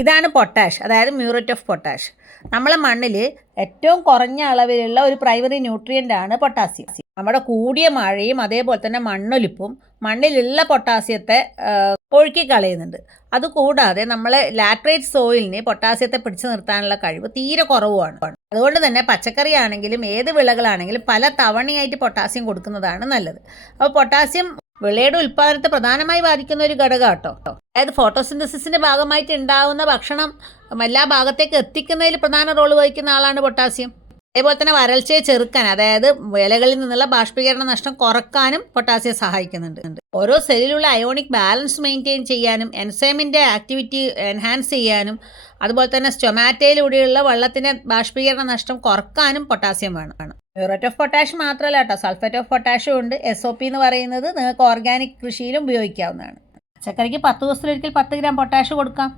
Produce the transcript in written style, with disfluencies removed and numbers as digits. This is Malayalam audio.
ഇതാണ് പൊട്ടാഷ്, അതായത് മ്യൂറേറ്റ് ഓഫ് പൊട്ടാഷ്. നമ്മളെ മണ്ണിൽ ഏറ്റവും കുറഞ്ഞ അളവിലുള്ള ഒരു പ്രൈമറി ന്യൂട്രിയൻ്റ് ആണ് പൊട്ടാസ്യം. നമ്മുടെ കൂടിയ മഴയും അതേപോലെ തന്നെ മണ്ണൊലിപ്പും മണ്ണിലുള്ള പൊട്ടാസ്യത്തെ ഒഴുക്കി കളയുന്നുണ്ട്. അതുകൂടാതെ നമ്മളെ ലാറ്ററേറ്റ് സോയിലിന് പൊട്ടാസ്യത്തെ പിടിച്ചു നിർത്താനുള്ള കഴിവ് തീരെ കുറവുമാണ്. അതുകൊണ്ട് തന്നെ പച്ചക്കറി ആണെങ്കിലും ഏത് വിളകളാണെങ്കിലും പല തവണയായിട്ട് പൊട്ടാസ്യം കൊടുക്കുന്നതാണ് നല്ലത്. അപ്പോൾ പൊട്ടാസ്യം വിളയുടെ ഉൽപ്പാദനത്തെ പ്രധാനമായി ബാധിക്കുന്ന ഒരു ഘടകം കേട്ടോ. അതായത് ഫോട്ടോസിന്തസിസിൻ്റെ ഭാഗമായിട്ട് ഉണ്ടാകുന്ന ഭക്ഷണം എല്ലാ ഭാഗത്തേക്ക് എത്തിക്കുന്നതിൽ പ്രധാന റോൾ വഹിക്കുന്ന ആളാണ് പൊട്ടാസ്യം. അതേപോലെ തന്നെ വരൾച്ചയെ ചെറുക്കാൻ, അതായത് ഇലകളിൽ നിന്നുള്ള ബാഷ്പീകരണ നഷ്ടം കുറക്കാനും പൊട്ടാസ്യം സഹായിക്കുന്നുണ്ട്. ഓരോ സെല്ലിലുള്ള അയോണിക് ബാലൻസ് മെയിൻറ്റെയിൻ ചെയ്യാനും എൻസൈമിൻ്റെ ആക്ടിവിറ്റി എൻഹാൻസ് ചെയ്യാനും അതുപോലെ തന്നെ സ്റ്റൊമാറ്റയിലൂടെയുള്ള വെള്ളത്തിൻ്റെ ബാഷ്പീകരണ നഷ്ടം കുറക്കാനും പൊട്ടാസ്യം വേണം. മ്യൂറേറ്റ് ഓഫ് പൊട്ടാഷ് മാത്രമല്ല കേട്ടോ, സൾഫേറ്റ് ഓഫ് പൊട്ടാഷും ഉണ്ട്. SOP എന്ന് പറയുന്നത് നിങ്ങൾക്ക് ഓർഗാനിക് കൃഷിയിലും ഉപയോഗിക്കാവുന്നതാണ്. പച്ചക്കറിക്ക് 10 ദിവസത്തിലൊരിക്കൽ 10 ഗ്രാം പൊട്ടാഷ് കൊടുക്കാം.